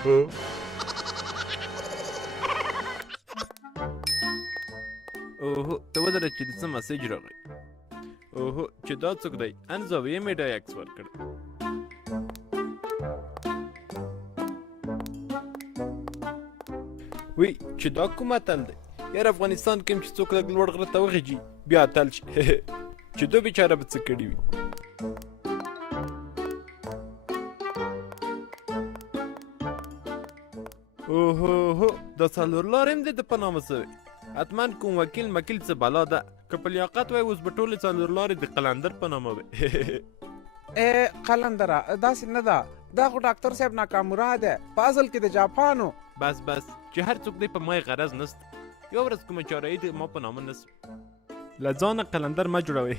اوهو ته ودره چې د څه مسیج راغی. اوهو چې دا څوک دی؟ ان زاویې مې ډایکس ورکړ. وی چې دا کوم اتل دی؟ یار افغانستان کې چې څوک لږ لوړ غره ته وخیږي بیا اتل شي چې دو بیچاره به څه کړي وي. اوهو دا څلور لارې هم د ده په نامه سوی. حتما کوم وکیل مکیل څه بلا ده. که په لیاقت وای اوس به ټولې څلور لارې د قلندر په نامه وی. قلندره داسې نه ده، دا خو ډاکټر صاحب ناکامورا ده په اصل کې د جاپانو. بس چې هر څوک دی په ما غرض نسته. یو ورځ کومه چارهیي د ما په نامه نسو. له ځانه قلندر مه جوړوئ.